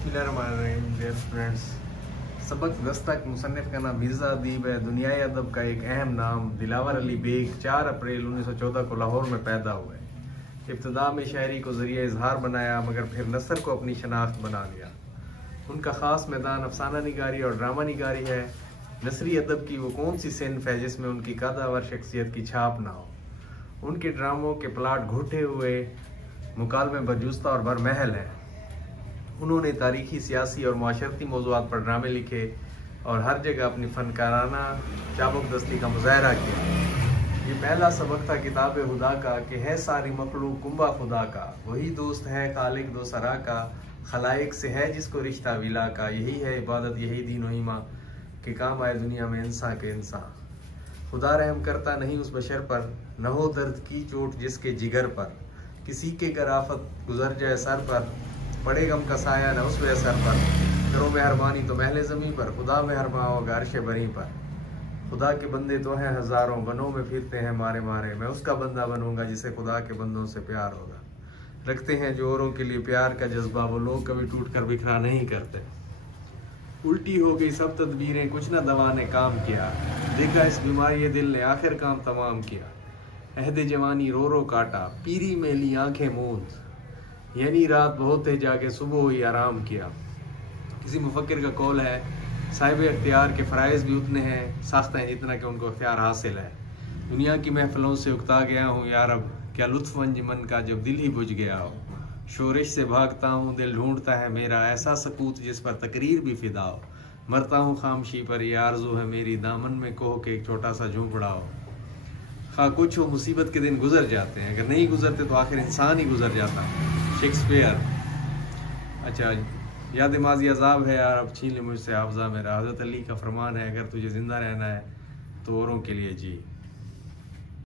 बिस्मिल्लाहिर्रहमानिर्रहीम। Dear friends, सबक दस्तक मुसन्निफ का नाम मिर्ज़ा अदीब है। दुनियाई अदब का एक अहम नाम दिलावर अली बेग 4 अप्रैल 1914 को लाहौर में पैदा हुए। इब्तिदा में शायरी को ज़रिया इजहार बनाया, मगर फिर नसर को अपनी शनाख्त बना लिया। उनका ख़ास मैदान अफसाना निगारी और ड्रामा निगारी है। नसरी अदब की वो कौन सी सिन्फ है जिसमें उनकी कदावर शख्सियत की छाप ना हो। उनके ड्रामों के प्लाट घुटे हुए, मुकालमे बरजुस्ता और बरमहल हैं। उन्होंने तारीखी, सियासी और माशरती मौज़ूआत पर ड्रामे लिखे और हर जगह अपनी फ़नकाराना चाबुकदस्ती का मुज़ाहरा किया। ये पहला सबक था किताब खुदा का कि है सारी मखलूक कुंबा खुदा का, वही दोस्त है खालिक दो सरा का, खलाइक से है जिसको रिश्ता विला का, यही है इबादत यही दीन व ईमान के काम आए दुनिया में इंसान के इंसान। खुदा रहम करता नहीं उस बशर पर, न हो दर्द की चोट जिसके जिगर पर, किसी के गराफत गुजर जाए सर पर, पड़े गम का साया न उस वे सर पर, करो मेहरबानी तो महले ज़मीं पर, खुदा मेहरबान होगा अर्श बरी पर। खुदा के बंदे तो हैं हज़ारों, बनों में फिरते हैं मारे मारे, मैं उसका बंदा बनूंगा जिसे खुदा के बंदों से प्यार होगा। रखते हैं जो औरों के लिए प्यार का जज्बा, वो लोग कभी टूट कर बिखरा नहीं करते। उल्टी हो गई सब तदबीरें, कुछ न दवा ने काम किया, देखा इस बीमारी दिल ने आखिर काम तमाम किया। अहद जवानी रो रो काटा, पीरी मेली आंखें मूंद, यानी रात बहुत है जाके सुबह ही आराम किया। किसी मुफक्किर का कौल है, साहिब अख्तियार के फ़राइज़ भी उतने हैं, सख्त हैं जितना कि उनको अख्तियार हासिल है। दुनिया की महफिलों से उकता गया हूँ यार, अब क्या लुत्फ़ अंजुमन का जब दिल ही बुझ गया हो। शोरिश से भागता हूँ दिल ढूंढता है मेरा, ऐसा सकूत जिस पर तकरीर भी फिदा हो। मरता हूँ खामशी पर ये आरज़ू है मेरी, दामन में कोह के एक छोटा सा झोंपड़ा हो। खा कुछ हो मुसीबत के दिन गुजर जाते हैं, अगर नहीं गुजरते तो आखिर इंसान ही गुजर जाता। शेक्सपियर। अच्छा, याद माजी अजाब है यार, अब छीन ले मुझसे हाफ़ज़ा मेरा। हज़रत अली का फरमान है, अगर तुझे ज़िंदा रहना है तो औरों के लिए जी।